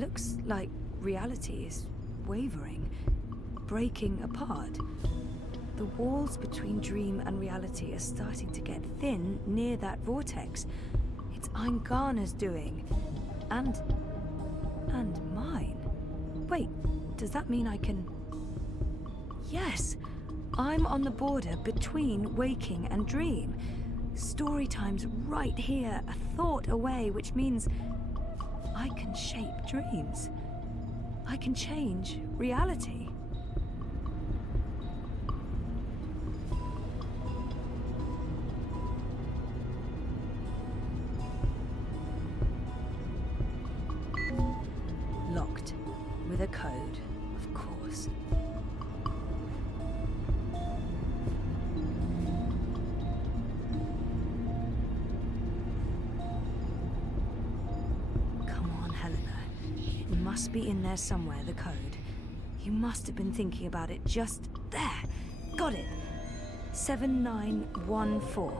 Looks like reality is wavering, breaking apart. The walls between dream and reality are starting to get thin near that vortex. It's Eingana's doing. And mine. Wait, does that mean I can... Yes! I'm on the border between waking and dream. Story time's right here, a thought away, which means I can shape dreams. I can change reality. Locked. With a code, of course. Must be in there somewhere, the code. You must have been thinking about it just there. Got it. 7914.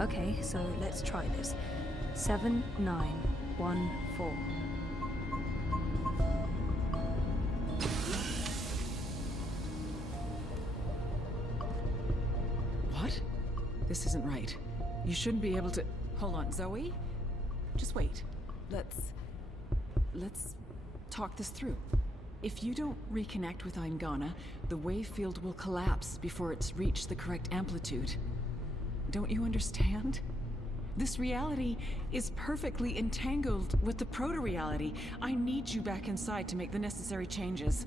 Okay, so let's try this. 7914. What? This isn't right. You shouldn't be able to... Hold on, Zoe? Just wait. Let's talk this through. If you don't reconnect with Eingana, the wave field will collapse before it's reached the correct amplitude. Don't you understand? This reality is perfectly entangled with the proto-reality. I need you back inside to make the necessary changes.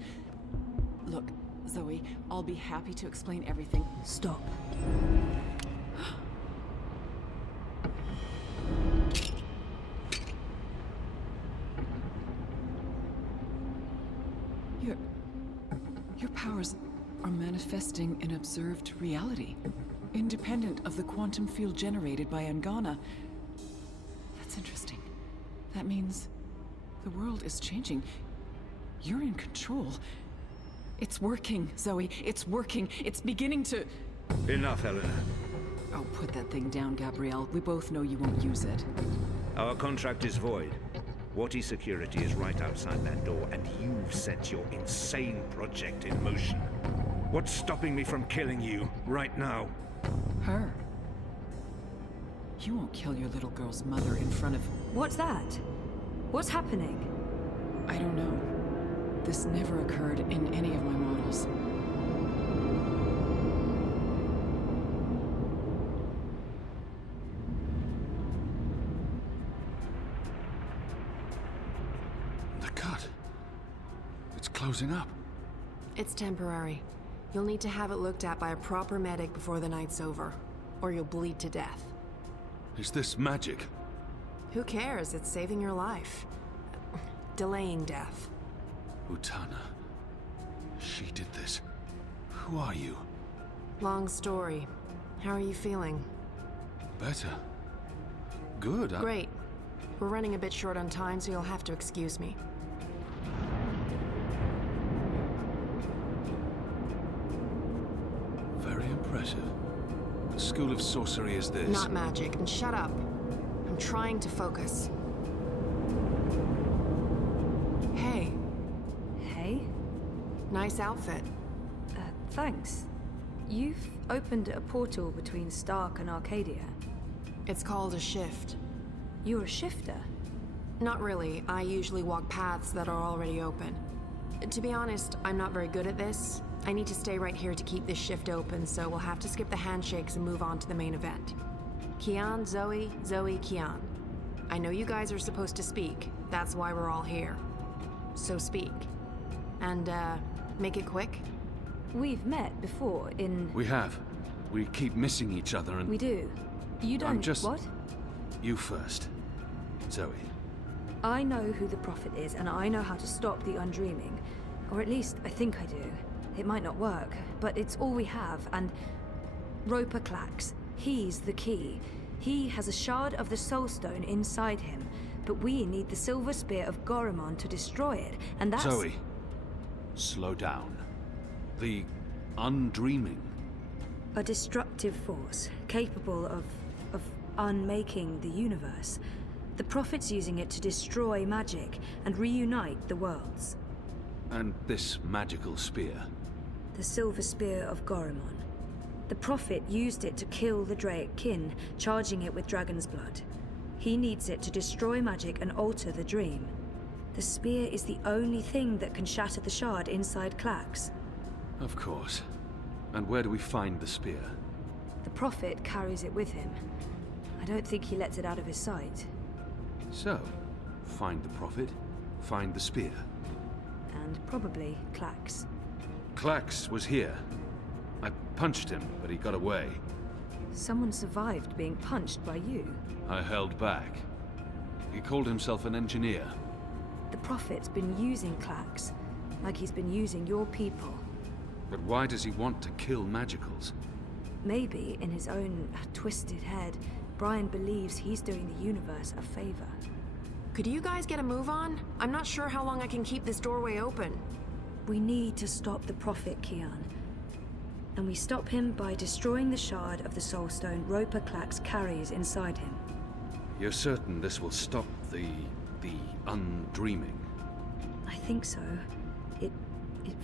Look, Zoe, I'll be happy to explain everything. Stop. Your powers are manifesting an observed reality, independent of the quantum field generated by Eingana. That's interesting. That means the world is changing. You're in control. It's working, Zoe. It's working. It's beginning to... Enough, Helena. Oh, put that thing down, Gabrielle. We both know you won't use it. Our contract is void. Wati security is right outside that door, and you've set your insane project in motion. What's stopping me from killing you right now? Her. You won't kill your little girl's mother in front of... What's that? What's happening? I don't know. This never occurred in any of my models. Closing up. It's temporary. You'll need to have it looked at by a proper medic before the night's over, or you'll bleed to death. Is this magic? Who cares? It's saving your life. Delaying death. Utana. She did this. Who are you? Long story. How are you feeling? Better. Good. Great. We're running a bit short on time, so you'll have to excuse me. Very impressive. What school of sorcery is this? Not magic. And shut up. I'm trying to focus. Hey. Hey? Nice outfit. Thanks. You've opened a portal between Stark and Arcadia. It's called a shift. You're a shifter? Not really. I usually walk paths that are already open. To be honest, I'm not very good at this. I need to stay right here to keep this shift open, so we'll have to skip the handshakes and move on to the main event. Kian, Zoe, Zoe, Kian. I know you guys are supposed to speak. That's why we're all here. So speak. And, make it quick. We've met before in... We have. We keep missing each other and... We do. You don't... I'm just... What? You first. Zoe. I know who the Prophet is, and I know how to stop the Undreaming. Or at least, I think I do. It might not work, but it's all we have, and... Roper Clax. He's the key. He has a shard of the Soul Stone inside him, but we need the Silver Spear of Gorimon to destroy it, and that's... Zoe. Slow down. The Undreaming. A destructive force, capable of unmaking the universe. The Prophet's using it to destroy magic and reunite the worlds. And this magical spear? The Silver Spear of Gorimon. The Prophet used it to kill the Draic kin, charging it with dragon's blood. He needs it to destroy magic and alter the dream. The spear is the only thing that can shatter the shard inside Clax. Of course. And where do we find the spear? The Prophet carries it with him. I don't think he lets it out of his sight. So, find the Prophet, find the spear. And probably Clax. Clax was here. I punched him, but he got away. Someone survived being punched by you. I held back. He called himself an engineer. The Prophet's been using Clax, like he's been using your people. But why does he want to kill magicals? Maybe, in his own twisted head, Brian believes he's doing the universe a favor. Could you guys get a move on? I'm not sure how long I can keep this doorway open. We need to stop the Prophet, Kian. And we stop him by destroying the shard of the Soul Stone Roper Clax carries inside him. You're certain this will stop the undreaming? I think so. It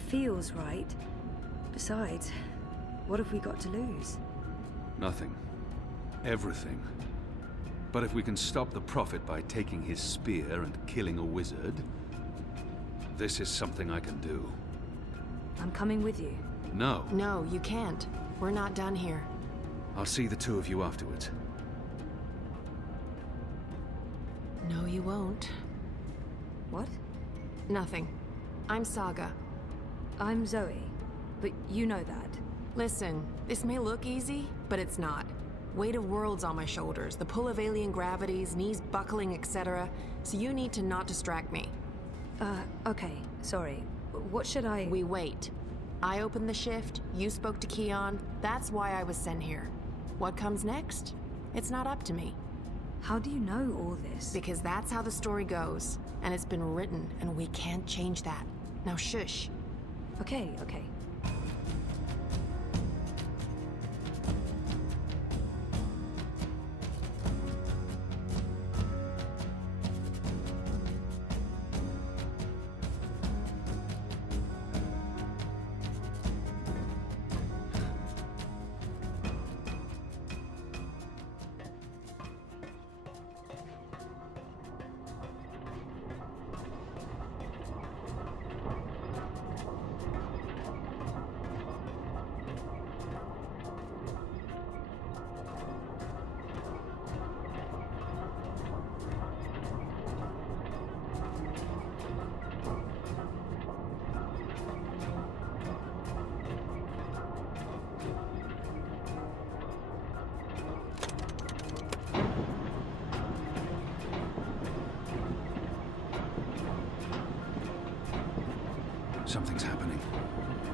feels right. Besides, what have we got to lose? Nothing. Everything. But if we can stop the Prophet by taking his spear and killing a wizard, this is something I can do. I'm coming with you. No. No, you can't. We're not done here. I'll see the two of you afterwards. No, you won't. What? Nothing. I'm Saga. I'm Zoe, but you know that. Listen, this may look easy, but it's not. Weight of worlds on my shoulders, the pull of alien gravities, knees buckling, etc. So you need to not distract me. Okay, sorry. What should I... We wait. I opened the shift, you spoke to Keon, that's why I was sent here. What comes next? It's not up to me. How do you know all this? Because that's how the story goes, and it's been written, and we can't change that. Now shush. Okay. Something's happening.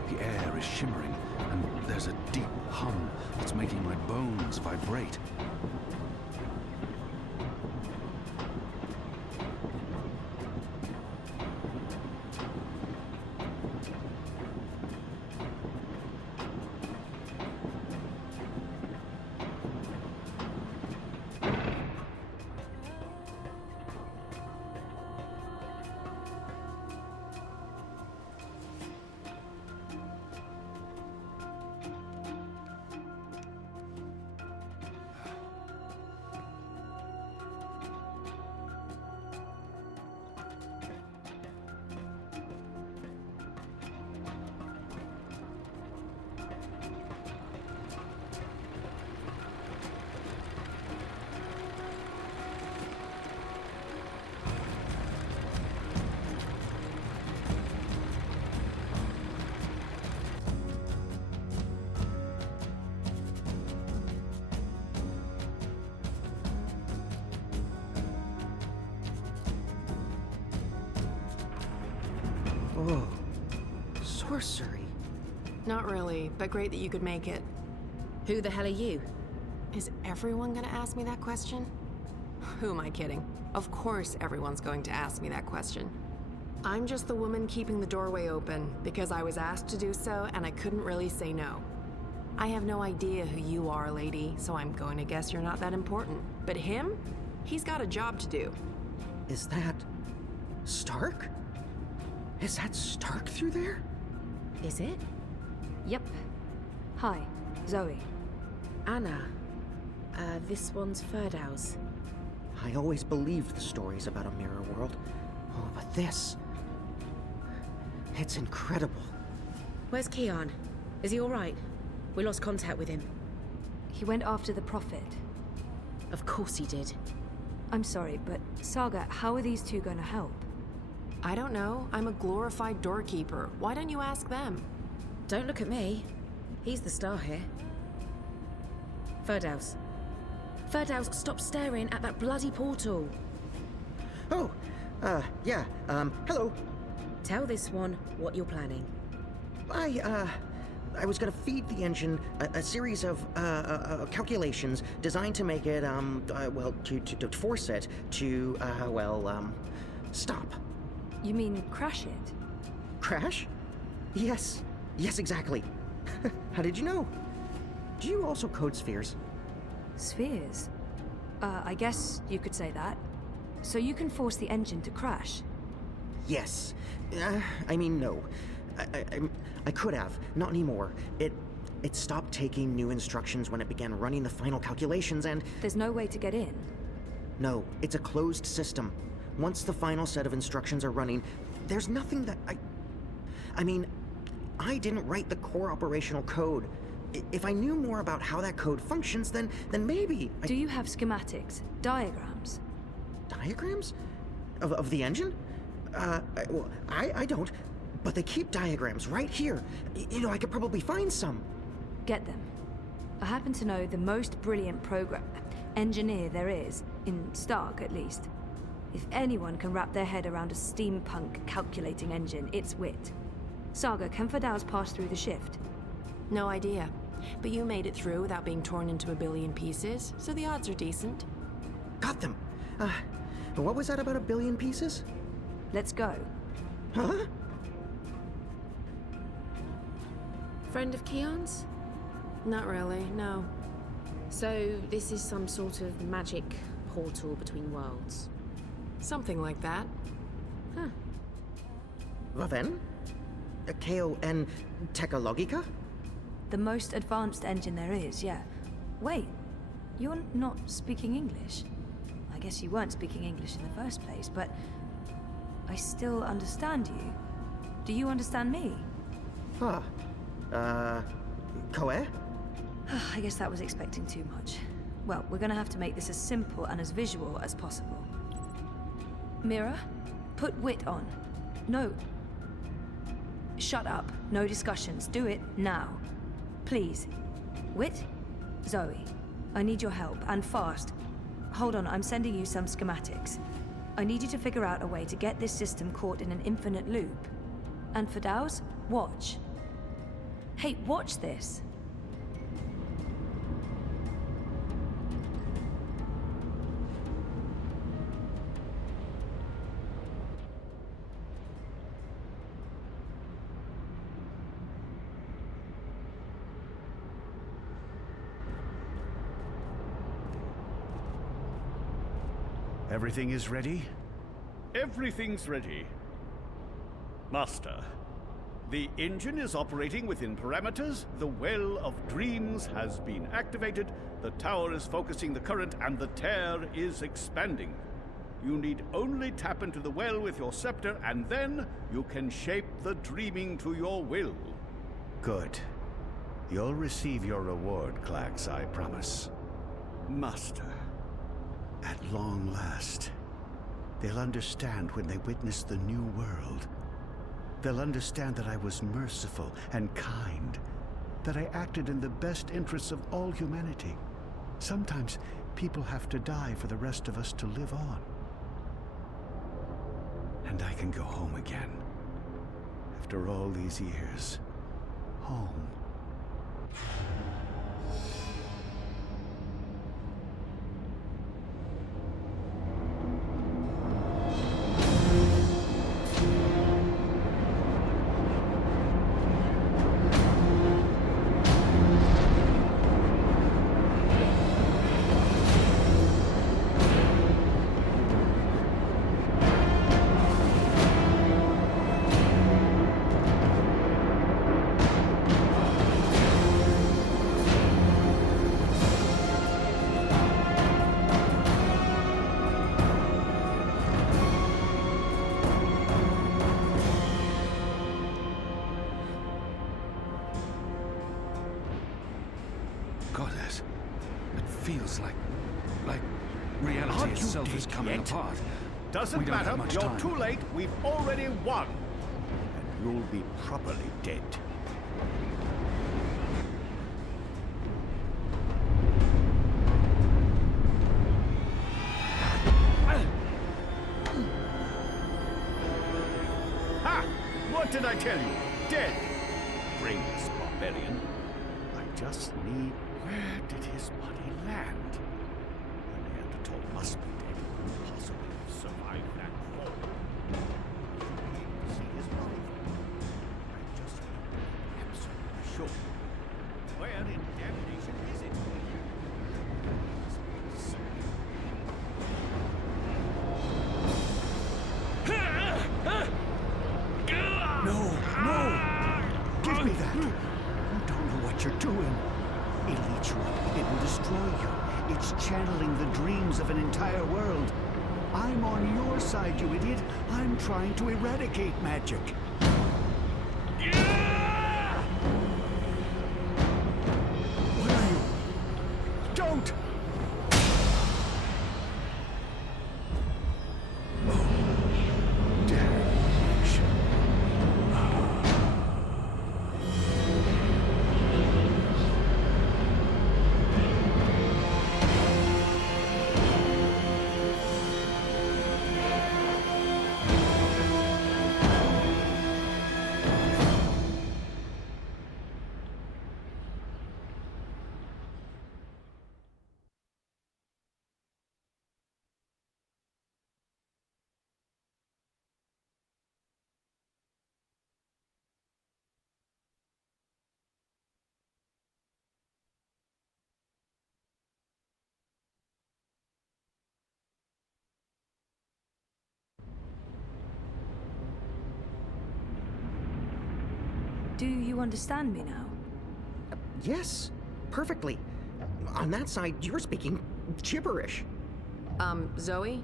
The air is shimmering, and there's a deep hum that's making my bones vibrate. Oh, sorcery. Not really, but great that you could make it. Who the hell are you? Is everyone gonna ask me that question? Who am I kidding? Of course everyone's going to ask me that question. I'm just the woman keeping the doorway open, because I was asked to do so and I couldn't really say no. I have no idea who you are, lady, so I'm going to guess you're not that important. But him? He's got a job to do. Is that... Stark? Is that Stark through there? Is it? Yep. Hi, Zoe. Anna. This one's Ferdow's. I always believed the stories about a mirror world. Oh, but this... It's incredible. Where's Keon? Is he alright? We lost contact with him. He went after the Prophet. Of course he did. I'm sorry, but Saga, how are these two going to help? I don't know. I'm a glorified doorkeeper. Why don't you ask them? Don't look at me. He's the star here. Ferdow's. Ferdow's, stop staring at that bloody portal. Oh, yeah, hello. Tell this one what you're planning. I was gonna feed the engine a series of, calculations designed to make it, well, to force it to, stop. You mean crash it? Crash? Yes, exactly. How did you know? Do you also code spheres? Spheres? I guess you could say that. So you can force the engine to crash? Yes. I mean, no. I could have. Not anymore. It stopped taking new instructions when it began running the final calculations and... There's no way to get in? No, it's a closed system. Once the final set of instructions are running, there's nothing that I mean, I didn't write the core operational code. If I knew more about how that code functions, then maybe Do you have schematics? Diagrams? Diagrams? Of the engine? Well, I don't. But they keep diagrams right here. You know, I could probably find some. Get them. I happen to know the most brilliant engineer there is, in Stark at least. If anyone can wrap their head around a steampunk calculating engine, it's Wit. Saga, can Ferdow's pass through the shift? No idea. But you made it through without being torn into a billion pieces, so the odds are decent. Got them. What was that about a billion pieces? Let's go. Huh? Friend of Keon's? Not really, no. So this is some sort of magic portal between worlds. Something like that. Huh. Vaven? K-O-N Technologica? The most advanced engine there is, yeah. Wait, you're not speaking English? I guess you weren't speaking English in the first place, but I still understand you. Do you understand me? Huh. Koe? I guess that was expecting too much. Well, we're gonna have to make this as simple and as visual as possible. Mira, put Wit on. No. Shut up. No discussions. Do it now. Please. Wit? Zoe, I need your help, and fast. Hold on, I'm sending you some schematics. I need you to figure out a way to get this system caught in an infinite loop. And for Dows, watch. Hey, watch this. Everything is ready? Everything's ready. Master, the engine is operating within parameters, the Well of Dreams has been activated, the tower is focusing the current, and the tear is expanding. You need only tap into the well with your scepter, and then you can shape the dreaming to your will. Good. You'll receive your reward, Clax, I promise. Master. At long last, they'll understand when they witness the new world. They'll understand that I was merciful and kind, that I acted in the best interests of all humanity. Sometimes people have to die for the rest of us to live on. And I can go home again. After all these years, home. itself is coming yet. apart. Doesn't We don't matter. have much You're time. too late. We've already won. And you'll be properly dead. Ha! What did I tell you? Dead. Brainless barbarian. I just need... Where did his body land? The Neanderthal must be dead. Couldn't possibly have survived that fall. I should be able to see his body. I just need to be absolutely sure. Where in damnation is it? No, no! Give me that! You don't know what you're doing. It'll eat you up. It will destroy you. It's channeling the dreams of an entire world. I'm on your side, you idiot. I'm trying to eradicate magic. What are you? Don't! Damnation. Do you understand me now? Yes, perfectly. On that side, you're speaking gibberish. Zoe?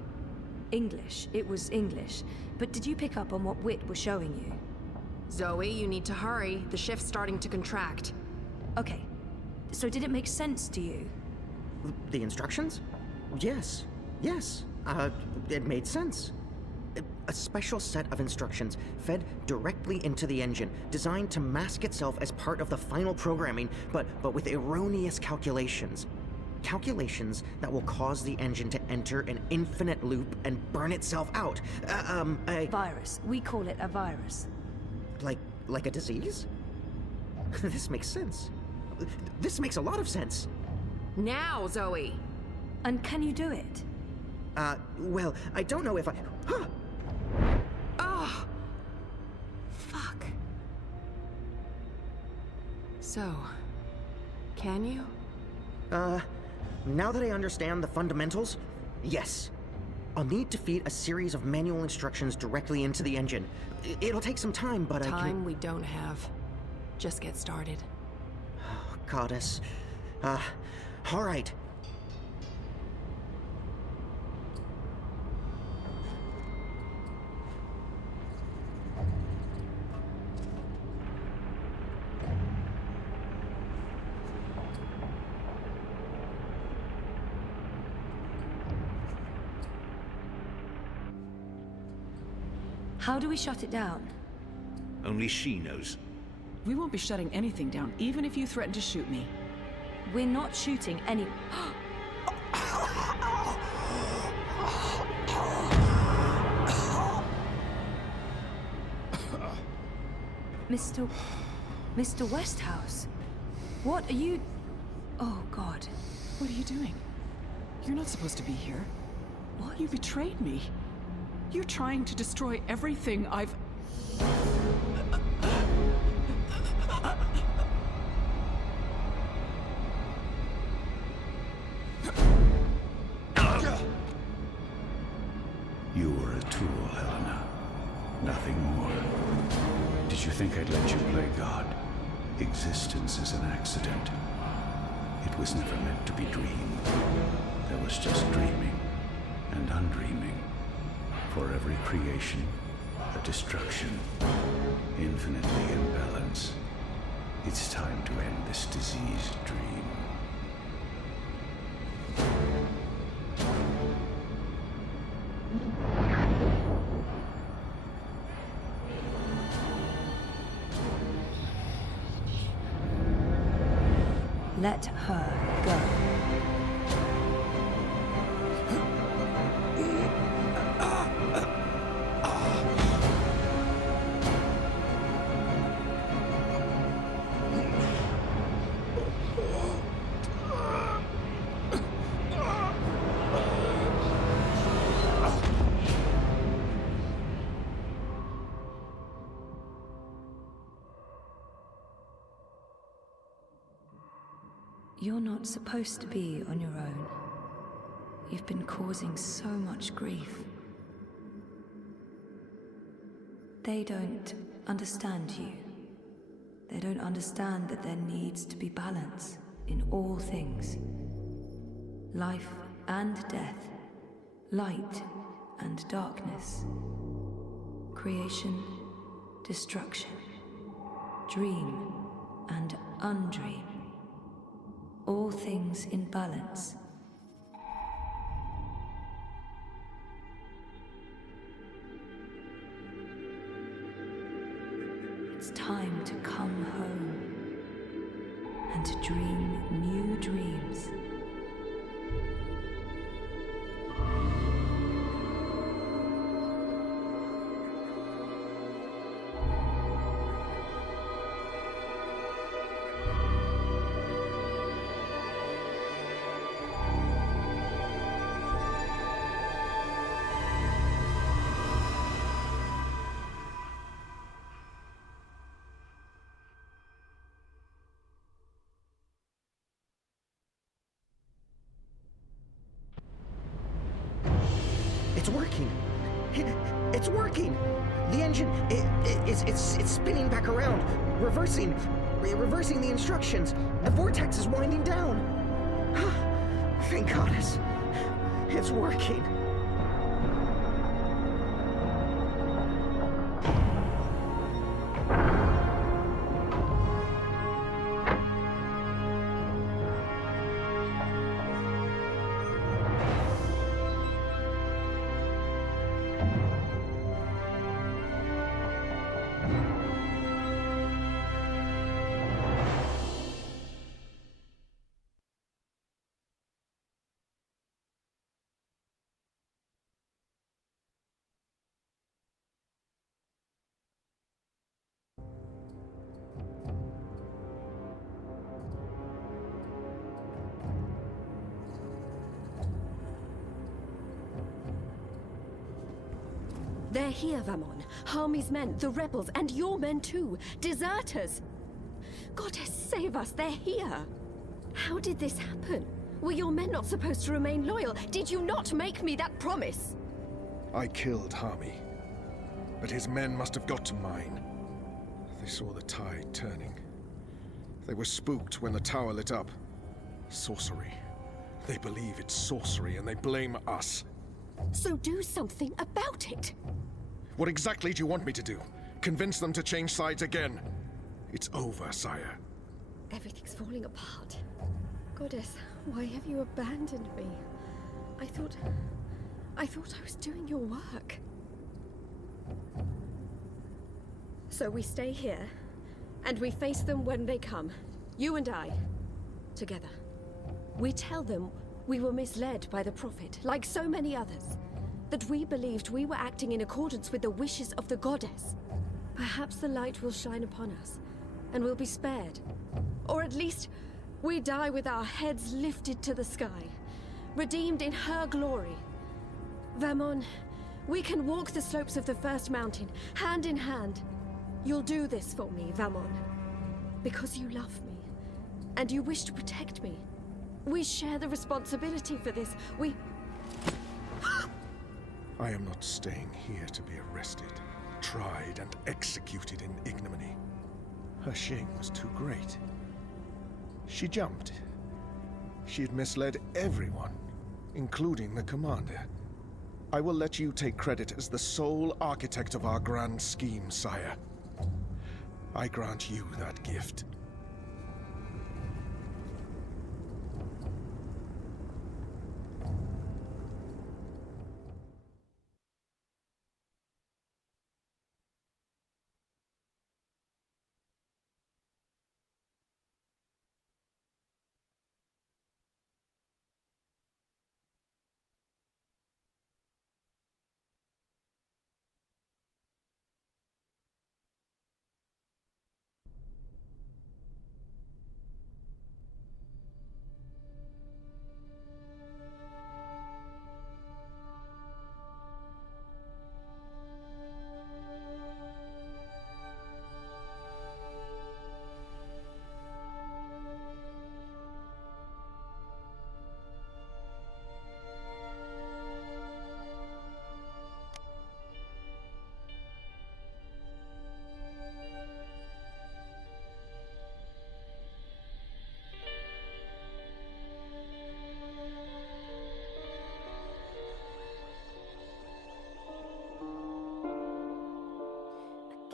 English. It was English. But did you pick up on what Wit was showing you? Zoe, you need to hurry. The shift's starting to contract. Okay. So did it make sense to you? The instructions? Yes, yes. It made sense. A special set of instructions fed directly into the engine, designed to mask itself as part of the final programming, but with erroneous calculations. Calculations that will cause the engine to enter an infinite loop and burn itself out. Virus. We call it a virus. Like a disease? This makes sense. This makes a lot of sense. Now, Zoe! And can you do it? Well, I don't know if I... Huh! Oh! Fuck. So, can you? Now that I understand the fundamentals, yes. I'll need to feed a series of manual instructions directly into the engine. It'll take some time, but I can... Time we don't have. Just get started. Oh, Goddess. All right. How do we shut it down? Only she knows. We won't be shutting anything down, even if you threaten to shoot me. We're not shooting any... Mr. Westhouse? What are you... Oh, God. What are you doing? You're not supposed to be here. What? You betrayed me. You're trying to destroy everything I've... You were a tool, Helena. Nothing more. Did you think I'd let you play God? Existence is an accident. It was never meant to be dreamed. There was just dreaming and undreaming. For every creation, a destruction. Infinitely in balance. It's time to end this diseased dream. Let her go. You're not supposed to be on your own. You've been causing so much grief. They don't understand you. They don't understand that there needs to be balance in all things. Life and death, light and darkness, creation, destruction, dream and undream. All things in balance. It's time to come home and to dream new dreams. It's working. It's working. The engine, it's spinning back around, reversing the instructions. The vortex is winding down. Thank goddess. It's working. They're here, Vamon. Harmy's men, the rebels, and your men too. Deserters! Goddess, save us, they're here! How did this happen? Were your men not supposed to remain loyal? Did you not make me that promise? I killed Harmy, but his men must have got to mine. They saw the tide turning. They were spooked when the tower lit up. Sorcery. They believe it's sorcery and they blame us. So do something about it! What exactly do you want me to do? Convince them to change sides again? It's over, sire. Everything's falling apart. Goddess, why have you abandoned me? I thought I was doing your work. So we stay here, and we face them when they come. You and I, together. We tell them we were misled by the Prophet, like so many others. That we believed we were acting in accordance with the wishes of the Goddess. Perhaps the light will shine upon us, and we'll be spared. Or at least, we die with our heads lifted to the sky, redeemed in her glory. Vamon, we can walk the slopes of the First Mountain, hand in hand. You'll do this for me, Vamon. Because you love me, and you wish to protect me. We share the responsibility for this. I am not staying here to be arrested, tried, and executed in ignominy. Her shame was too great. She jumped. She had misled everyone, including the commander. I will let you take credit as the sole architect of our grand scheme, sire. I grant you that gift.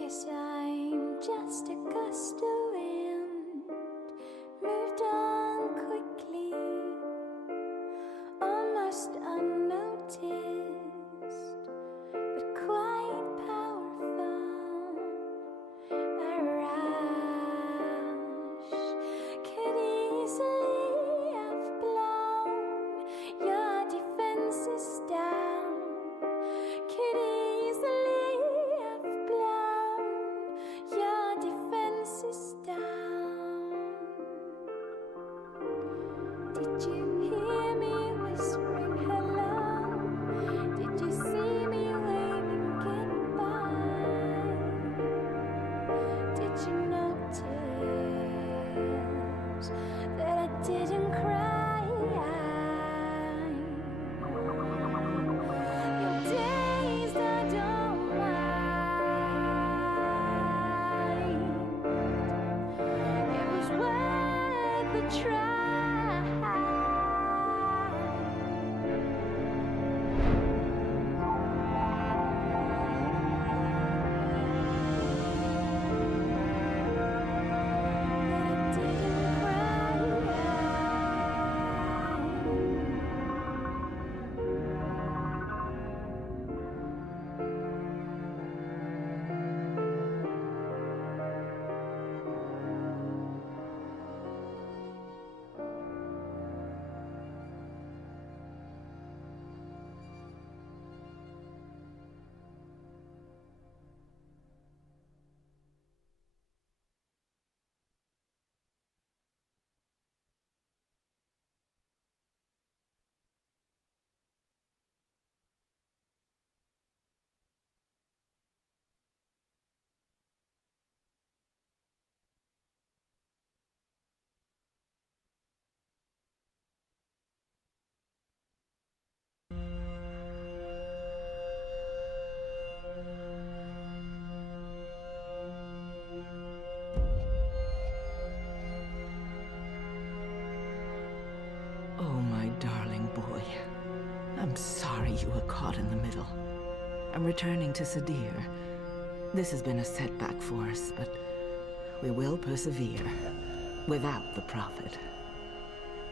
guess I'm just a gust of wind, moved on quickly, almost unnoticed, but quite powerful. A rush could easily have blown your defenses down, could easily have blown your defenses down. Did you hear me whispering hello? Did you see me waving goodbye? Did you notice that I didn't cry? Your days I don't mind. It was worth a try. Oh, my darling boy. I'm sorry you were caught in the middle. I'm returning to Sadir. This has been a setback for us, but we will persevere. Without the Prophet.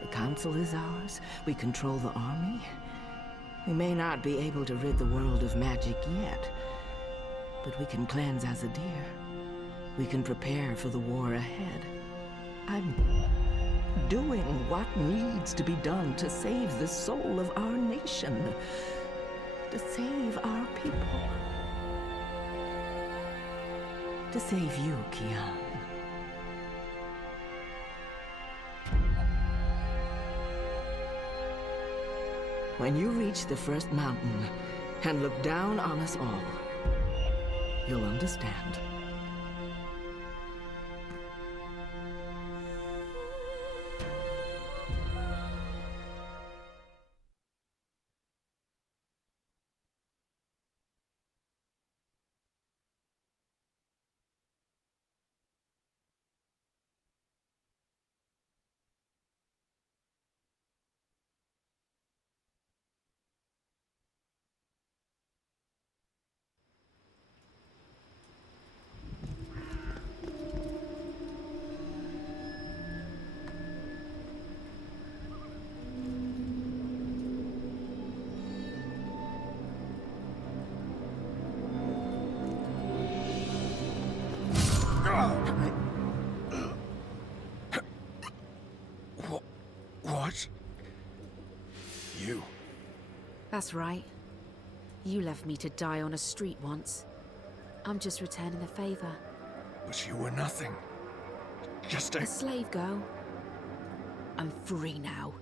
The Council is ours. We control the army. We may not be able to rid the world of magic yet, but we can cleanse Azadir. We can prepare for the war ahead. I'm doing what needs to be done to save the soul of our nation, to save our people, to save you, Kian. When you reach the first mountain and look down on us all, you'll understand. What? You? That's right. You left me to die on a street once. I'm just returning the favor. But you were nothing. Just a... A slave girl. I'm free now.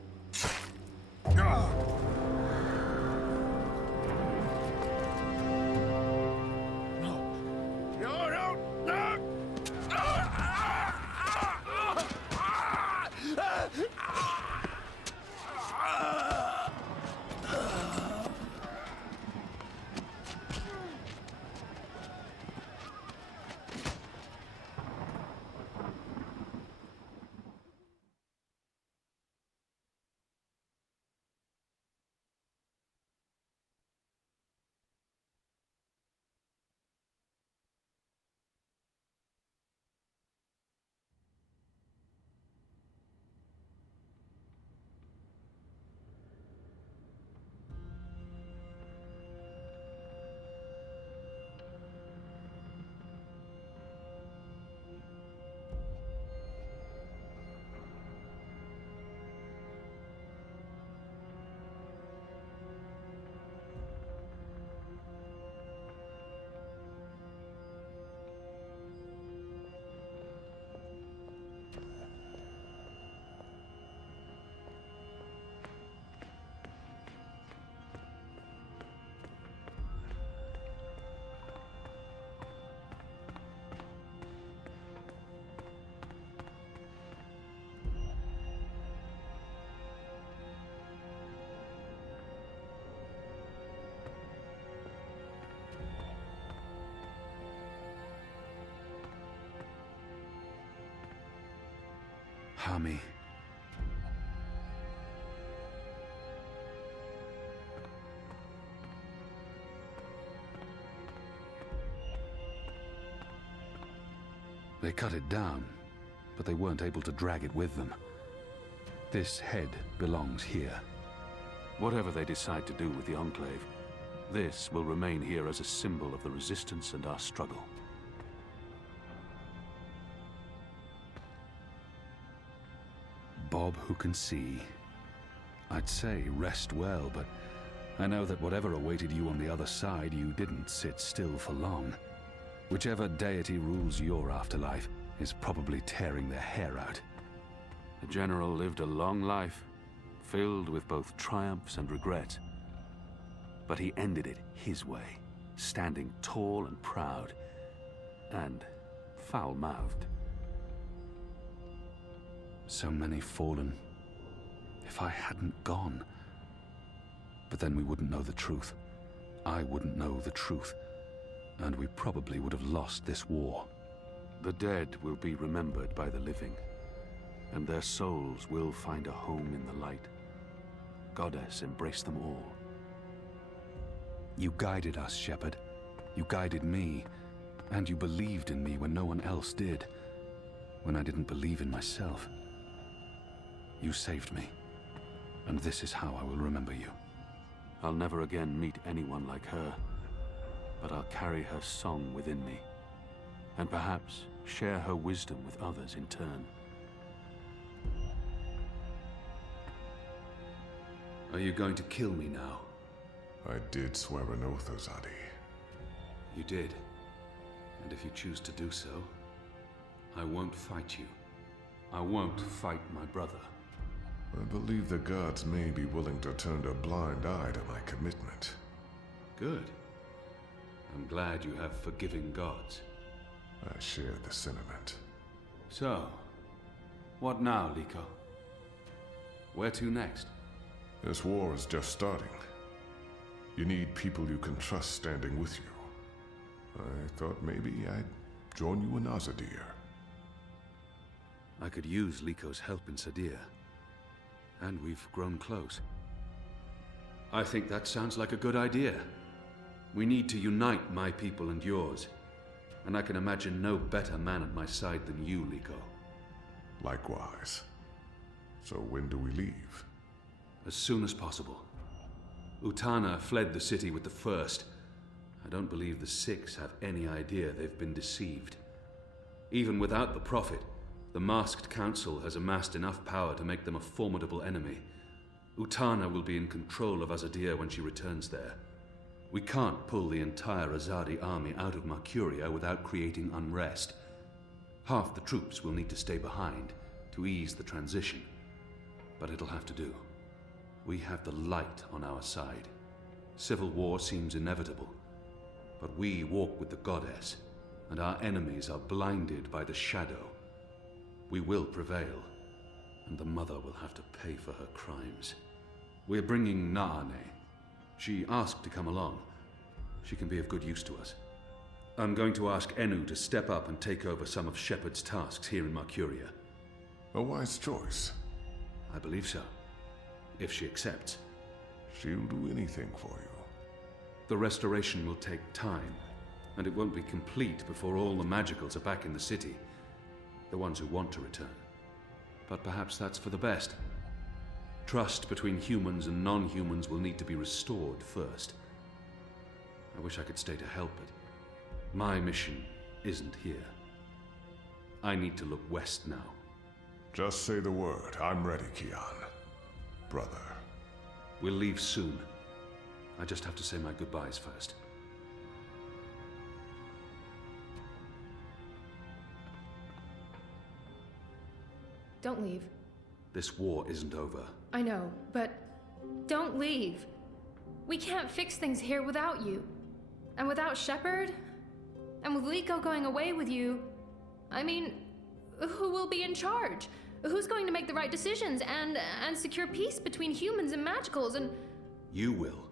Hami. They cut it down, but they weren't able to drag it with them. This head belongs here. Whatever they decide to do with the Enclave, this will remain here as a symbol of the Resistance and our struggle. Bob who can see. I'd say rest well, but I know that whatever awaited you on the other side, you didn't sit still for long. Whichever deity rules your afterlife is probably tearing their hair out. The General lived a long life, filled with both triumphs and regret. But he ended it his way, standing tall and proud, and foul-mouthed. So many fallen. If I hadn't gone... But then we wouldn't know the truth. I wouldn't know the truth. And we probably would have lost this war. The dead will be remembered by the living, and their souls will find a home in the light. Goddess, embrace them all. You guided us, Shepard. You guided me, and you believed in me when no one else did. When I didn't believe in myself. You saved me, and this is how I will remember you. I'll never again meet anyone like her, but I'll carry her song within me, and perhaps share her wisdom with others in turn. Are you going to kill me now? I did swear an oath, Azadi. You did. And if you choose to do so, I won't fight you. I won't fight my brother. I believe the gods may be willing to turn a blind eye to my commitment. Good. I'm glad you have forgiving gods. I share the sentiment. So, what now, Liko? Where to next? This war is just starting. You need people you can trust standing with you. I thought maybe I'd join you in Azadir. I could use Liko's help in Sadir. And we've grown close. I think that sounds like a good idea. We need to unite my people and yours. And I can imagine no better man at my side than you, Liko. Likewise. So when do we leave? As soon as possible. Utana fled the city with the First. I don't believe the Six have any idea they've been deceived. Even without the Prophet, the Masked Council has amassed enough power to make them a formidable enemy. Utana will be in control of Azadir when she returns there. We can't pull the entire Azadi army out of Mercuria without creating unrest. Half the troops will need to stay behind to ease the transition. But it'll have to do. We have the light on our side. Civil war seems inevitable. But we walk with the Goddess, and our enemies are blinded by the shadow. We will prevail, and the Mother will have to pay for her crimes. We're bringing Naane. She asked to come along. She can be of good use to us. I'm going to ask Enu to step up and take over some of Shepard's tasks here in Mercuria. A wise choice. I believe so. If she accepts. She'll do anything for you. The restoration will take time, and it won't be complete before all the magicals are back in the city. The ones who want to return. But perhaps that's for the best. Trust between humans and non-humans will need to be restored first. I wish I could stay to help it. My mission isn't here. I need to look west now. Just say the word. I'm ready, Kian. Brother. We'll leave soon. I just have to say my goodbyes first. Don't leave. This war isn't over. I know, but don't leave. We can't fix things here without you. And without Shepard? And with Liko going away with you, I mean, who will be in charge? Who's going to make the right decisions and secure peace between humans and magicals and... You will.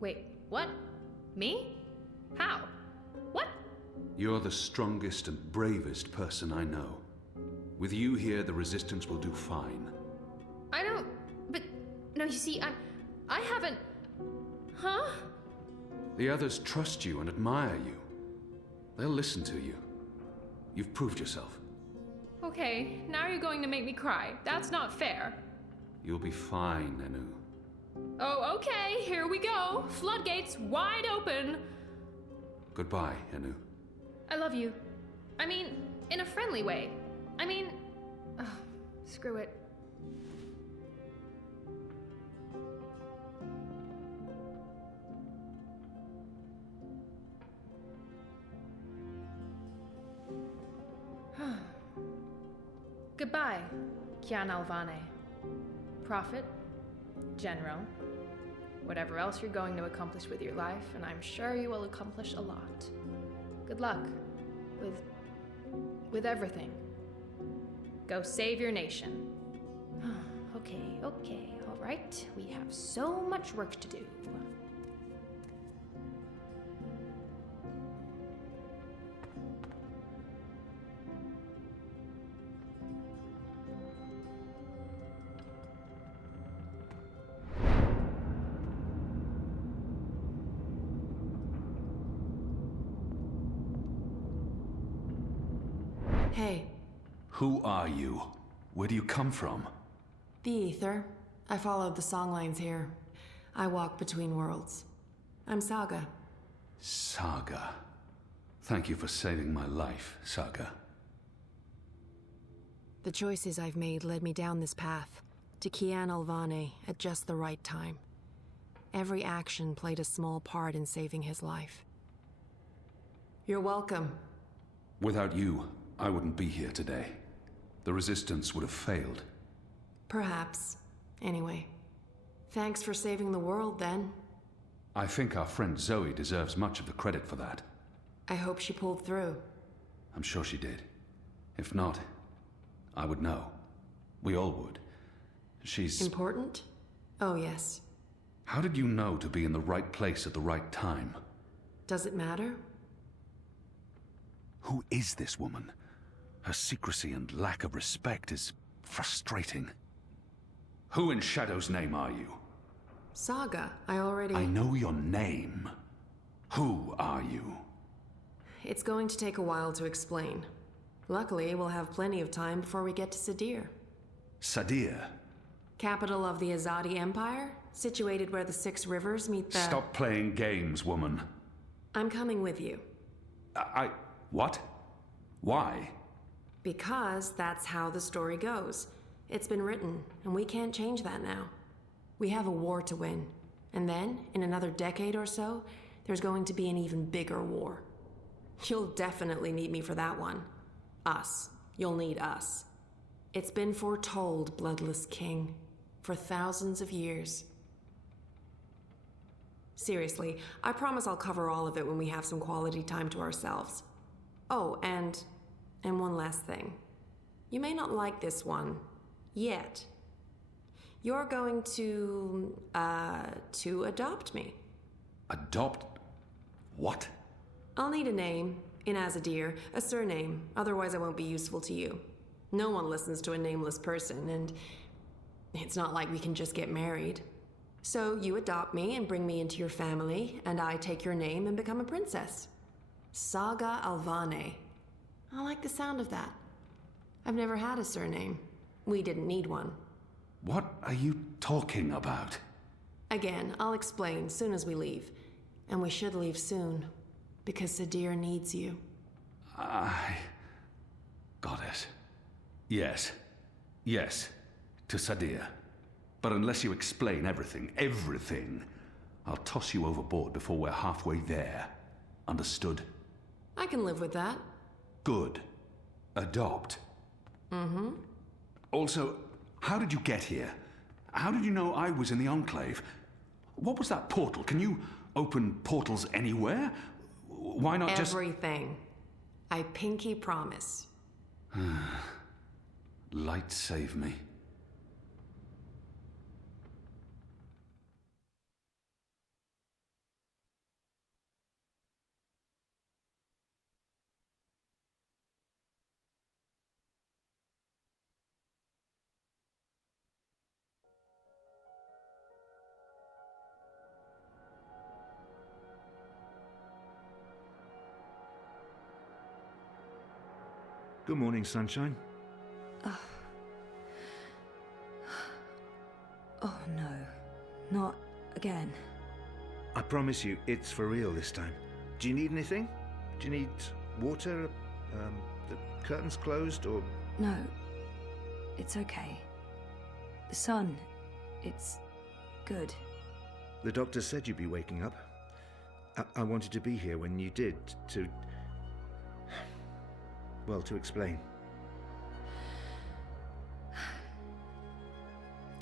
Wait, what? Me? How? What? You're the strongest and bravest person I know. With you here, the Resistance will do fine. I don't... But... No, you see, I haven't... Huh? The others trust you and admire you. They'll listen to you. You've proved yourself. Okay, now you're going to make me cry. That's not fair. You'll be fine, Nenu. Oh, okay, here we go. Floodgates wide open. Goodbye, Nenu. I love you. I mean, in a friendly way. I mean... ugh, screw it. Goodbye, Kian Alvane. Prophet, General, whatever else you're going to accomplish with your life, and I'm sure you will accomplish a lot. Good luck with everything. Go save your nation. Okay, all right. We have so much work to do. Hey. Who are you? Where do you come from? The Ether. I followed the songlines here. I walk between worlds. I'm Saga. Saga. Thank you for saving my life, Saga. The choices I've made led me down this path, to Kian Alvane at just the right time. Every action played a small part in saving his life. You're welcome. Without you, I wouldn't be here today. The Resistance would have failed. Perhaps. Anyway, thanks for saving the world, then. I think our friend Zoe deserves much of the credit for that. I hope she pulled through. I'm sure she did. If not, I would know. We all would. She's... Important? Oh, yes. How did you know to be in the right place at the right time? Does it matter? Who is this woman? Her secrecy and lack of respect is frustrating. Who in Shadow's name are you? Saga, I already... I know your name. Who are you? It's going to take a while to explain. Luckily, we'll have plenty of time before we get to Sadir. Sadir? Capital of the Azadi Empire, situated where the 6 rivers meet the... Stop playing games, woman. I'm coming with you. What? Why? Because that's how the story goes. It's been written, and we can't change that now. We have a war to win. And then, in another decade or so, there's going to be an even bigger war. You'll definitely need me for that one. Us. You'll need us. It's been foretold, Bloodless King, for thousands of years. Seriously, I promise I'll cover all of it when we have some quality time to ourselves. Oh, and one last thing. You may not like this one, yet. You're going to adopt me. Adopt? What? I'll need a name, in Azadir, a surname, otherwise I won't be useful to you. No one listens to a nameless person, and it's not like we can just get married. So you adopt me and bring me into your family, and I take your name and become a princess. Saga Alvane. I like the sound of that. I've never had a surname. We didn't need one. What are you talking about? Again, I'll explain soon as we leave. And we should leave soon, because Sadir needs you. Got it. Yes. Yes. To Sadir. But unless you explain everything, I'll toss you overboard before we're halfway there. Understood? I can live with that. Good. Adopt. Mm-hmm. Also, how did you get here? How did you know I was in the Enclave? What was that portal? Can you open portals anywhere? Why not just... Everything. I pinky promise. Light save me. Good morning, sunshine. Oh no, not again. I promise you, it's for real this time. Do you need anything? Do you need water? The curtains closed, or...? No, it's okay. The sun, it's good. The doctor said you'd be waking up. I wanted to be here when you did, to... well, to explain.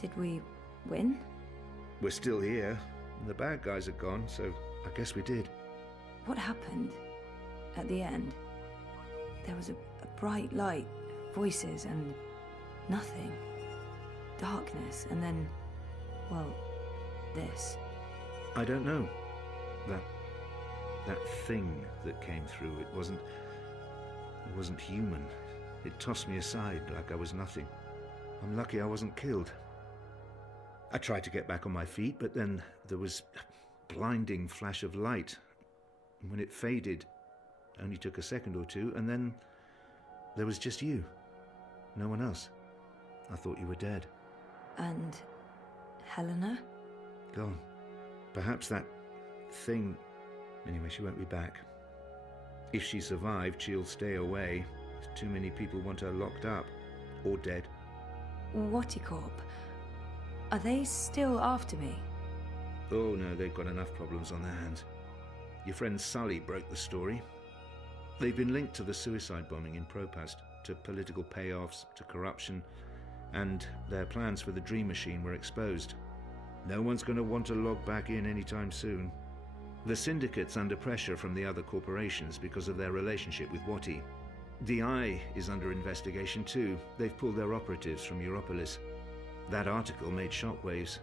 Did we win? We're still here. The bad guys are gone, so I guess we did. What happened at the end? There was a bright light, voices, and nothing. Darkness, and then, well, this. I don't know. That thing that came through, it wasn't human. It tossed me aside like I was nothing. I'm lucky I wasn't killed. I tried to get back on my feet, but then there was a blinding flash of light. And when it faded, it only took a second or two, and then there was just you. No one else. I thought you were dead. And Helena? Gone. Perhaps that thing... Anyway, she won't be back. If she survived, she'll stay away. Too many people want her locked up. Or dead. Watticorp. Are they still after me? Oh no, they've got enough problems on their hands. Your friend Sully broke the story. They've been linked to the suicide bombing in Propast, to political payoffs, to corruption, and their plans for the Dream Machine were exposed. No one's going to want to log back in anytime soon. The Syndicate's under pressure from the other corporations because of their relationship with Wati. The Eye is under investigation too. They've pulled their operatives from Europolis. That article made shockwaves.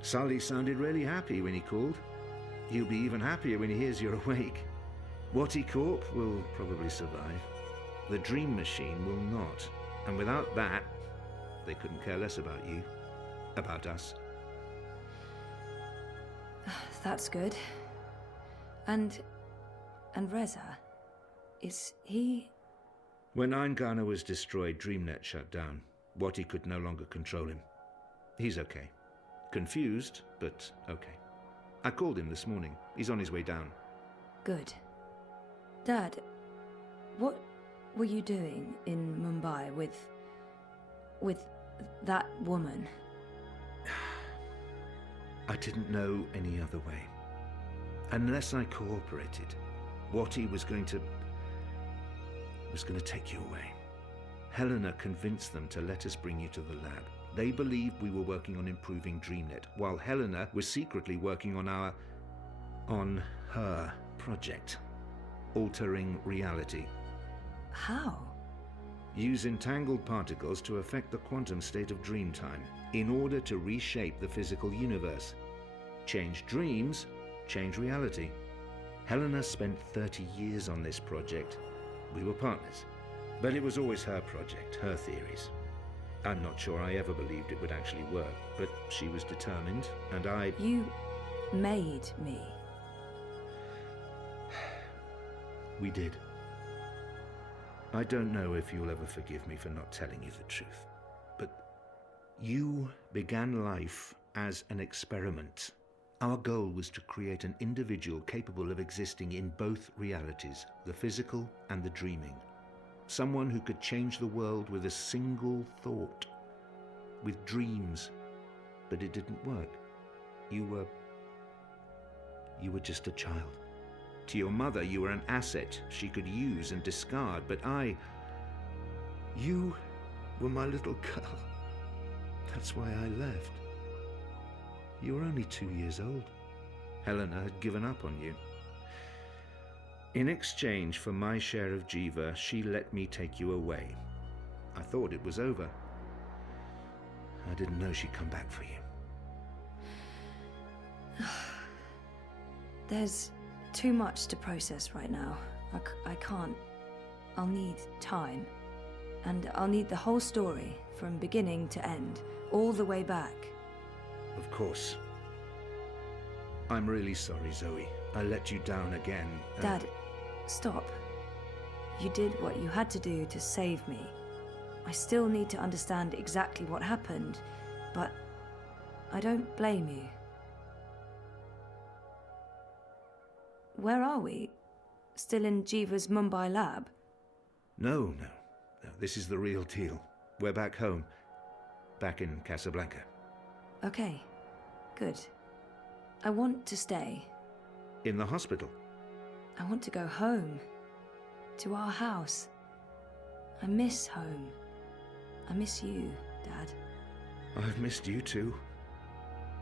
Sully sounded really happy when he called. He'll be even happier when he hears you're awake. Watticorp will probably survive. The Dream Machine will not. And without that, they couldn't care less about you. About us. That's good. And Reza, is he... When Eingana was destroyed, DreamNet shut down. Wati could no longer control him. He's okay. Confused, but okay. I called him this morning. He's on his way down. Good. Dad, what were you doing in Mumbai with that woman? I didn't know any other way. Unless I cooperated, Wati was going to take you away. Helena convinced them to let us bring you to the lab. They believed we were working on improving DreamNet, while Helena was secretly working on her project, altering reality. How? Use entangled particles to affect the quantum state of dreamtime in order to reshape the physical universe. Change dreams, change reality. Helena spent 30 years on this project. We were partners. But it was always her project, her theories. I'm not sure I ever believed it would actually work, but she was determined, and I... You made me. We did. I don't know if you'll ever forgive me for not telling you the truth, but you began life as an experiment. Our goal was to create an individual capable of existing in both realities, the physical and the dreaming. Someone who could change the world with a single thought, with dreams. But it didn't work. You were just a child. To your mother, you were an asset she could use and discard, but you were my little girl. That's why I left. You were only 2 years old. Helena had given up on you. In exchange for my share of Jiva, she let me take you away. I thought it was over. I didn't know she'd come back for you. There's too much to process right now. I can't. I'll need time. And I'll need the whole story, from beginning to end, all the way back. Of course. I'm really sorry, Zoe. I let you down again. Dad, stop. You did what you had to do to save me. I still need to understand exactly what happened, but I don't blame you. Where are we? Still in Jiva's Mumbai lab? No. This is the real deal. We're back home. Back in Casablanca. Okay, good. I want to stay. In the hospital? I want to go home. To our house. I miss home. I miss you, Dad. I've missed you too.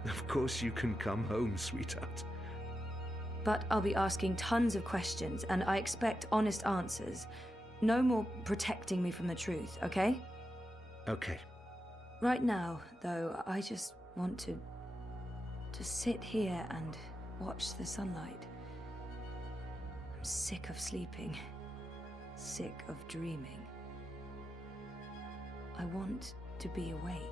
Of course you can come home, sweetheart. But I'll be asking tons of questions, and I expect honest answers. No more protecting me from the truth, okay? Okay. Right now, though, I just want to sit here and watch the sunlight. I'm sick of sleeping. Sick of dreaming. I want to be awake.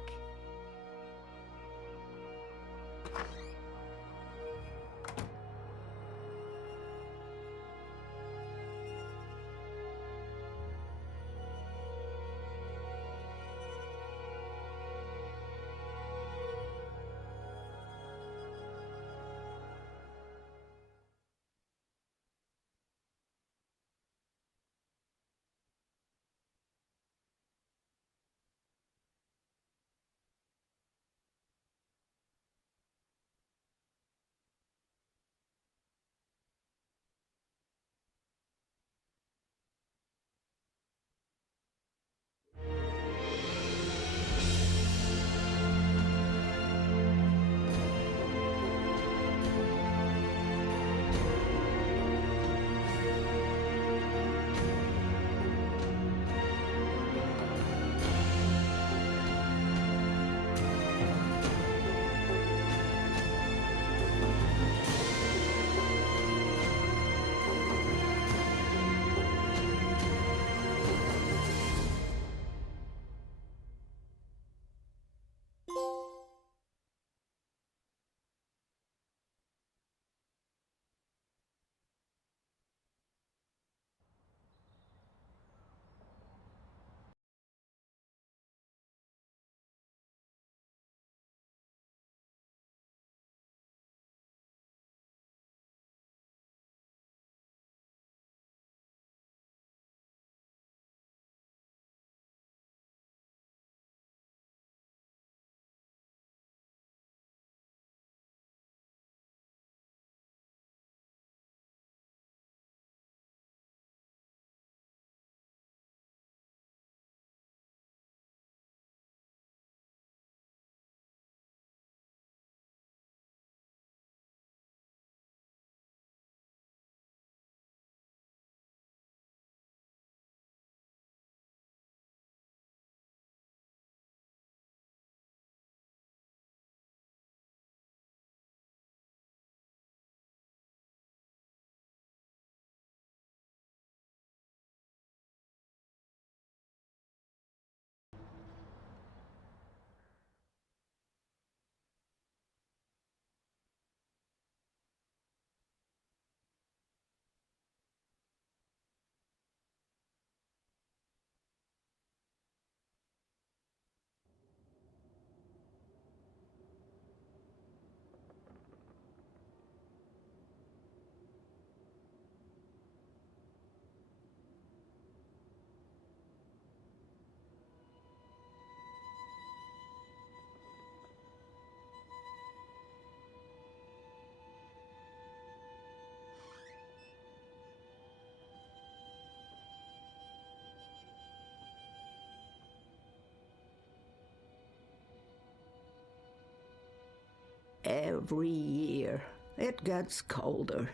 Every year, it gets colder.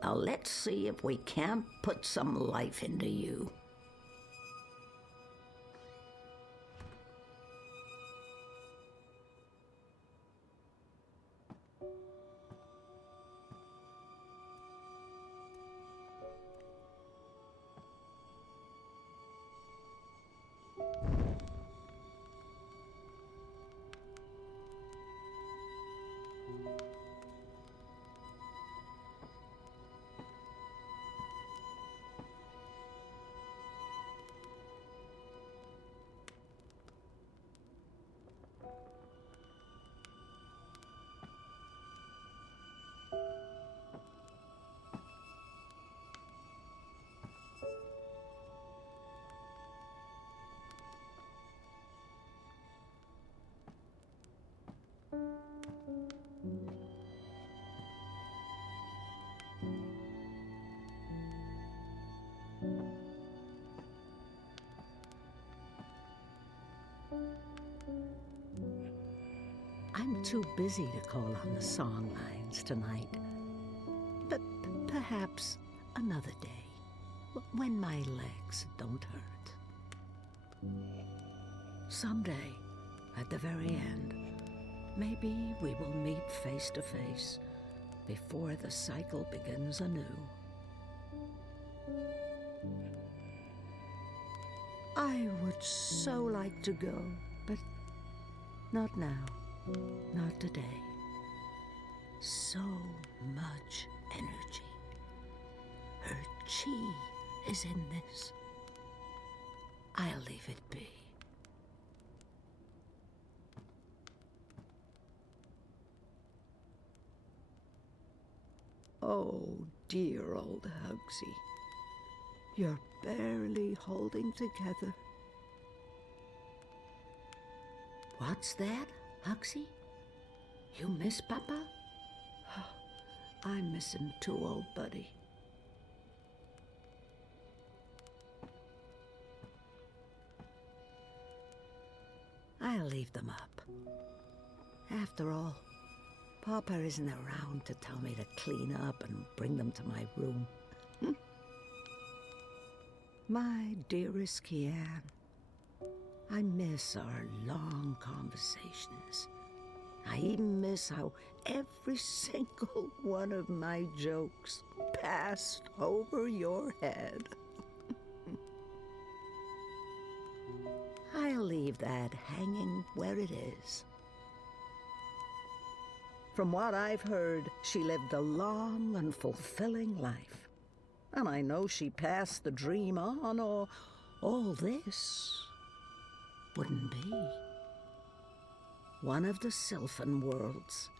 Now let's see if we can't put some life into you. I'm too busy to call on the song lines tonight. But perhaps another day, when my legs don't hurt. Someday, at the very end, maybe we will meet face to face before the cycle begins anew. I would so like to go, but not now. Not today. So much energy. Her chi is in this. I'll leave it be. Oh, dear old Hugsy. You're barely holding together. What's that? Hugsy? You miss Papa? I miss him too, old buddy. I'll leave them up. After all, Papa isn't around to tell me to clean up and bring them to my room. My dearest Kian, I miss our long conversations. I even miss how every single one of my jokes passed over your head. I'll leave that hanging where it is. From what I've heard, she lived a long and fulfilling life. And I know she passed the dream on, or all this wouldn't be. One of the Sylphan worlds,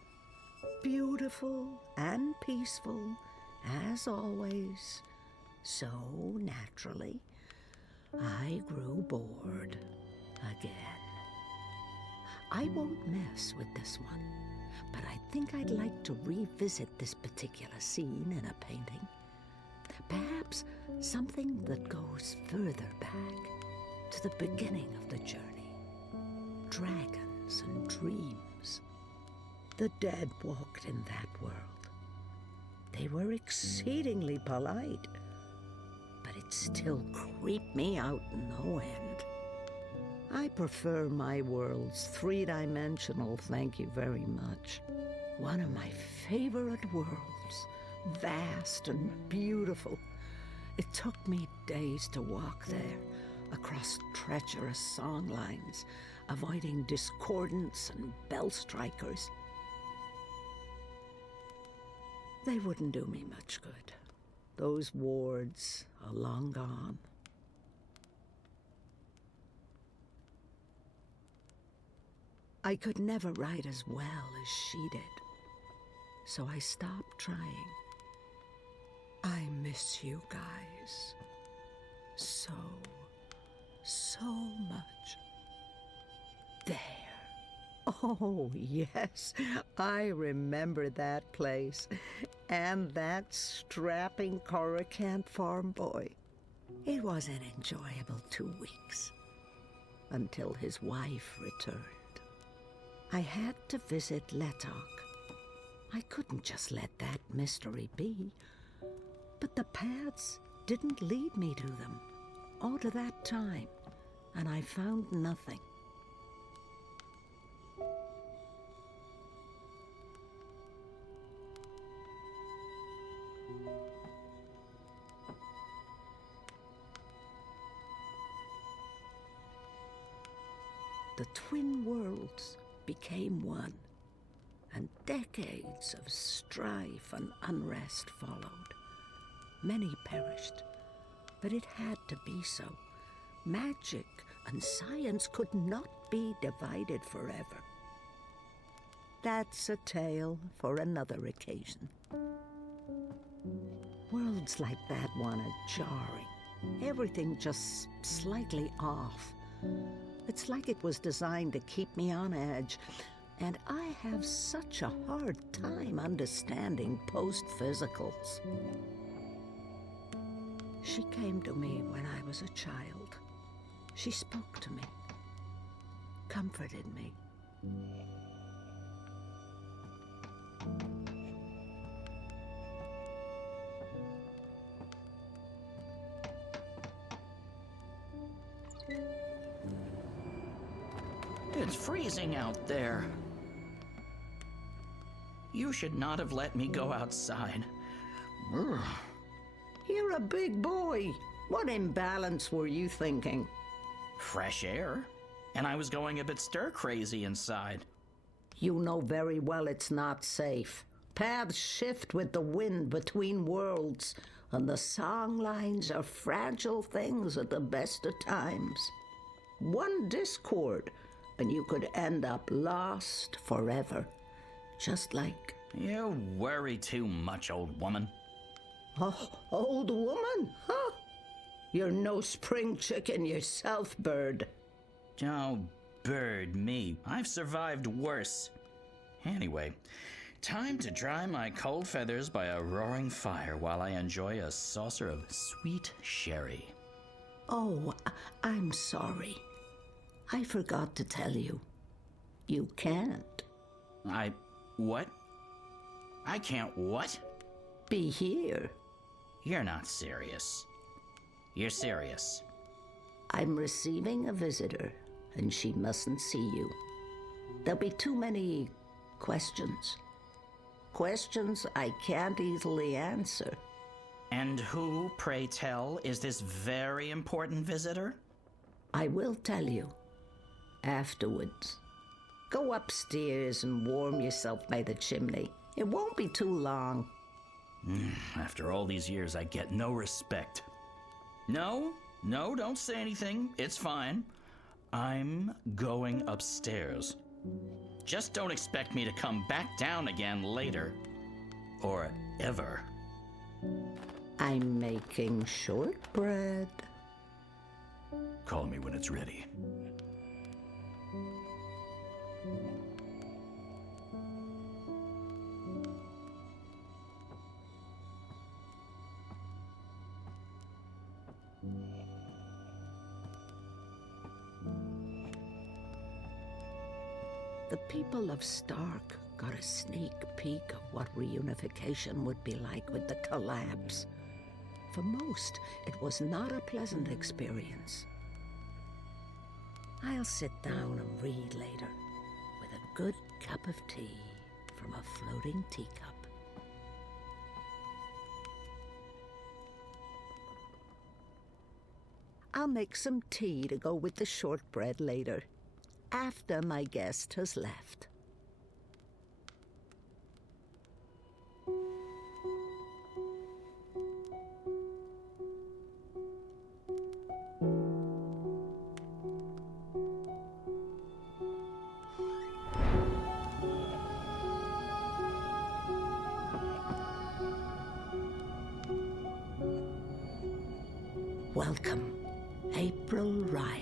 beautiful and peaceful, as always, so naturally, I grew bored again. I won't mess with this one, but I think I'd like to revisit this particular scene in a painting. Perhaps something that goes further back, to the beginning of the journey. Dragons and dreams. The dead walked in that world. They were exceedingly polite, but it still creeped me out no end. I prefer my worlds three-dimensional, thank you very much. One of my favorite worlds, vast and beautiful. It took me days to walk there, across treacherous song lines, avoiding discordants and bell strikers. They wouldn't do me much good. Those wards are long gone. I could never write as well as she did, so I stopped trying. I miss you guys so much. There. Oh, yes, I remember that place. And that strapping Coruscant farm boy. It was an enjoyable 2 weeks. Until his wife returned. I had to visit Letok. I couldn't just let that mystery be. But the paths didn't lead me to them. All to that time. And I found nothing. The twin worlds became one, and decades of strife and unrest followed. Many perished, but it had to be so. Magic and science could not be divided forever. That's a tale for another occasion. Worlds like that one are jarring. Everything just slightly off. It's like it was designed to keep me on edge, And I have such a hard time understanding post-physicals. She came to me when I was a child. She spoke to me, comforted me. It's freezing out there. You should not have let me go outside. Ugh. You're a big boy. What imbalance were you thinking? Fresh air. And I was going a bit stir-crazy inside. You know very well it's not safe. Paths shift with the wind between worlds, and the song lines are fragile things at the best of times. One discord, and you could end up lost forever. Just like... You worry too much, old woman. Oh, old woman? Huh? You're no spring chicken yourself, Bird. Oh, Bird, me. I've survived worse. Anyway, time to dry my cold feathers by a roaring fire while I enjoy a saucer of sweet sherry. Oh, I'm sorry. I forgot to tell you. You can't. What? I can't what? Be here. You're not serious. You're serious. I'm receiving a visitor, and she mustn't see you. There'll be too many questions. Questions I can't easily answer. And who, pray tell, is this very important visitor? I will tell you. Afterwards. Go upstairs and warm yourself by the chimney. It won't be too long. After all these years, I get no respect. No, don't say anything. It's fine. I'm going upstairs. Just don't expect me to come back down again later. Or ever. I'm making shortbread. Call me when it's ready. The people of Stark got a sneak peek of what reunification would be like with the collapse. For most, it was not a pleasant experience. I'll sit down and read later, with a good cup of tea from a floating teacup. I'll make some tea to go with the shortbread later, after my guest has left. Welcome, April Ryan.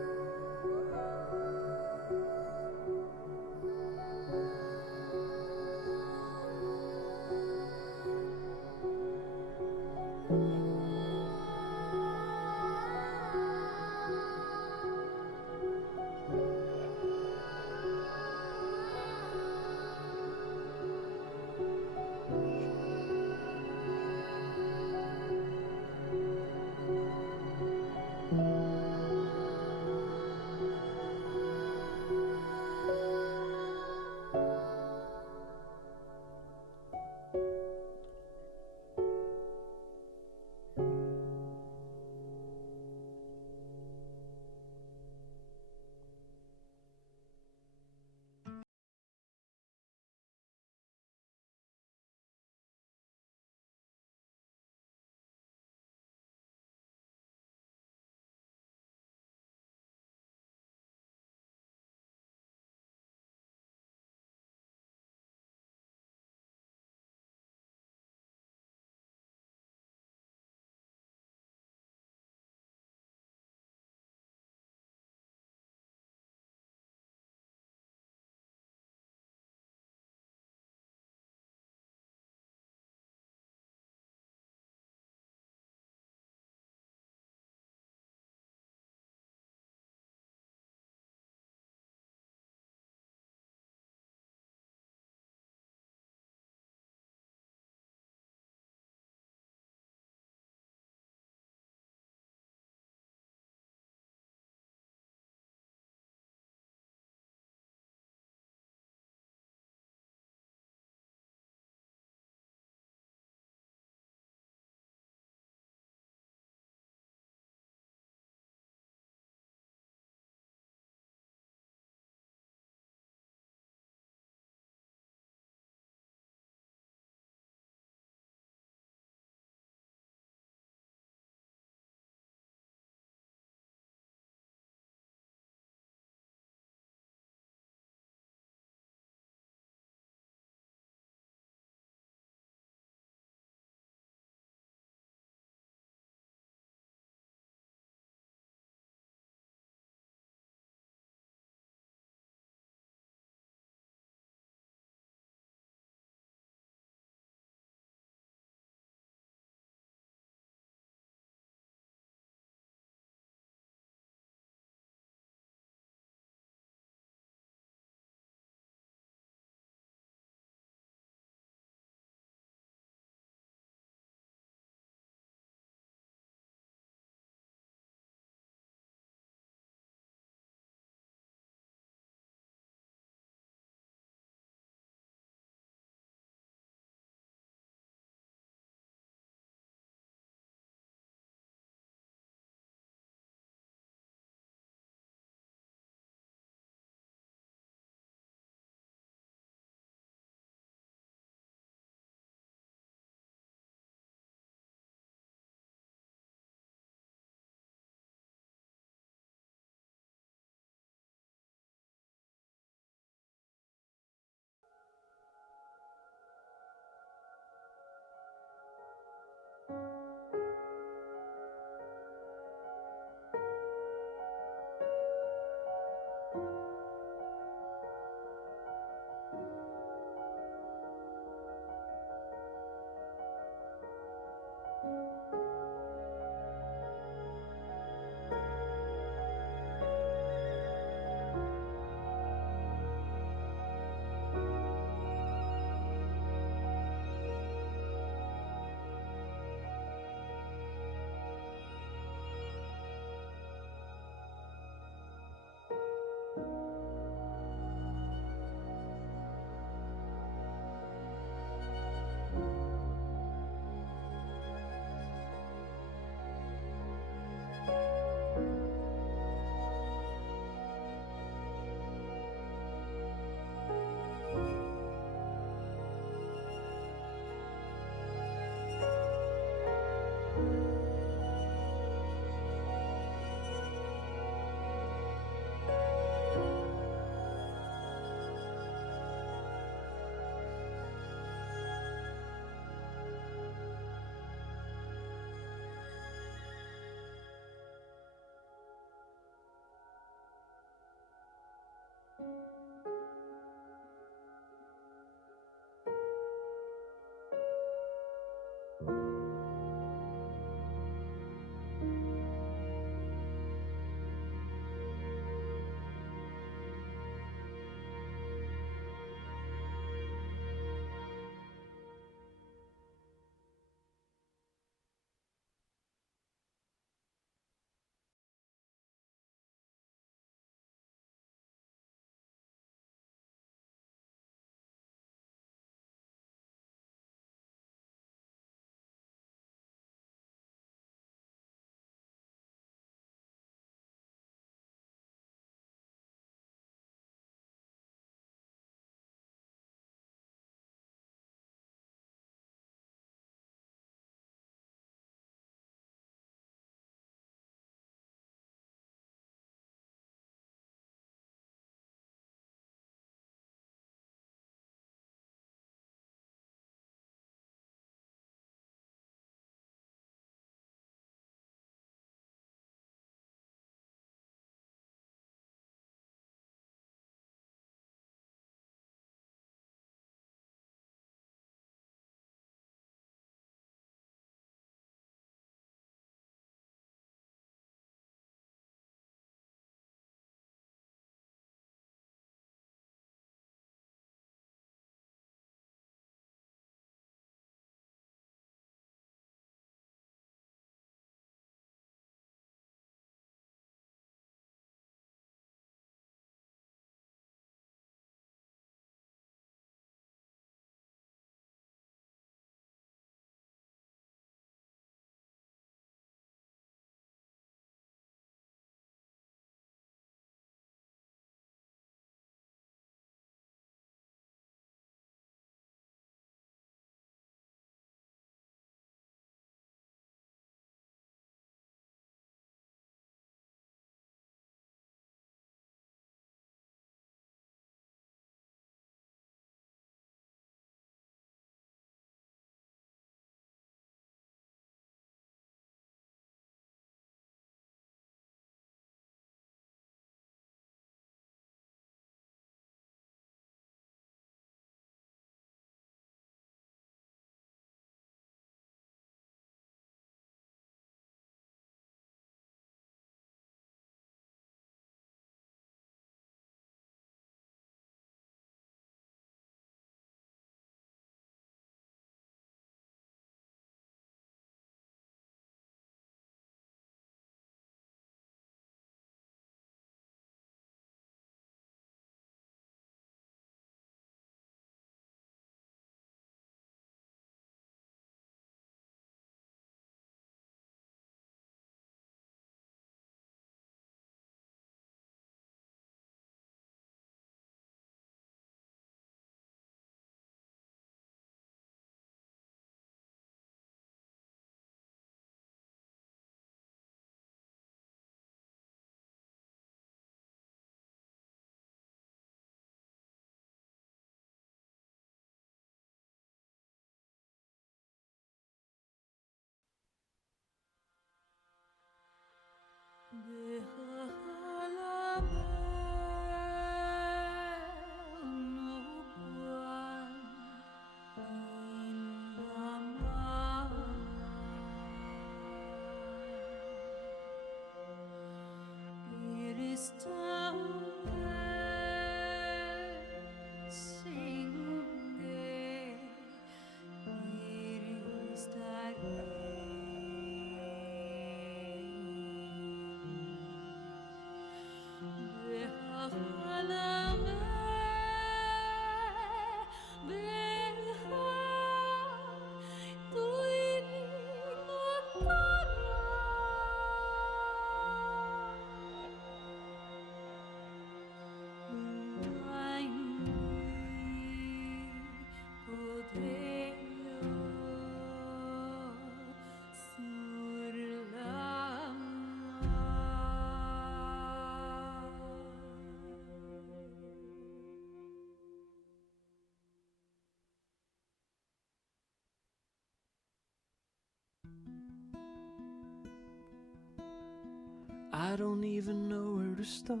I don't even know where to start.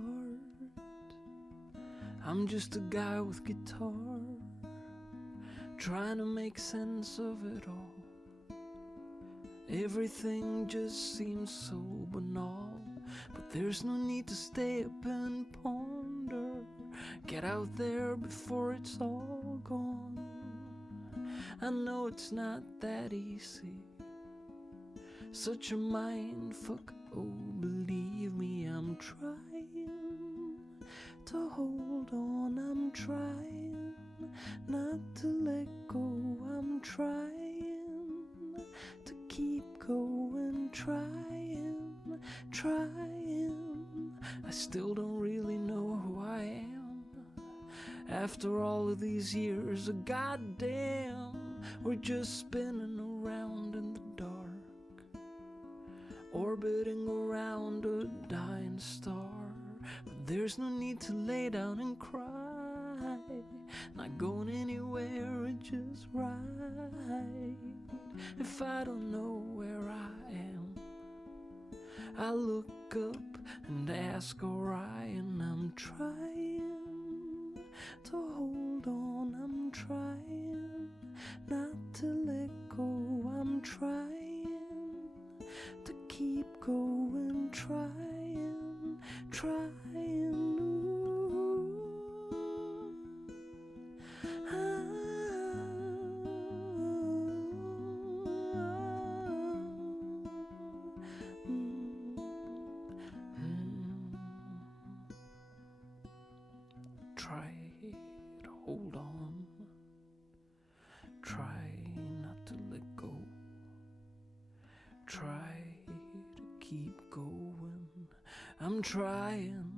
I'm just a guy with guitar, trying to make sense of it all. Everything just seems so banal, but there's no need to stay up and ponder. Get out there before it's all gone. I know it's not that easy, such a mind fuck. Oh, believe me, I'm trying to hold on. I'm trying not to let go. I'm trying to keep going. Trying. I still don't really know who I am. After all of these years of goddamn, we're just spinning around in the dark, orbiting around a dying star. But there's no need to lay down and cry, not going anywhere, it's just right. If I don't know where I am, I look up and ask Orion. I'm trying to hold on. I'm trying not to let go. I'm trying to keep going, trying. Try to hold on. Try not to let go. Try to keep going. I'm trying.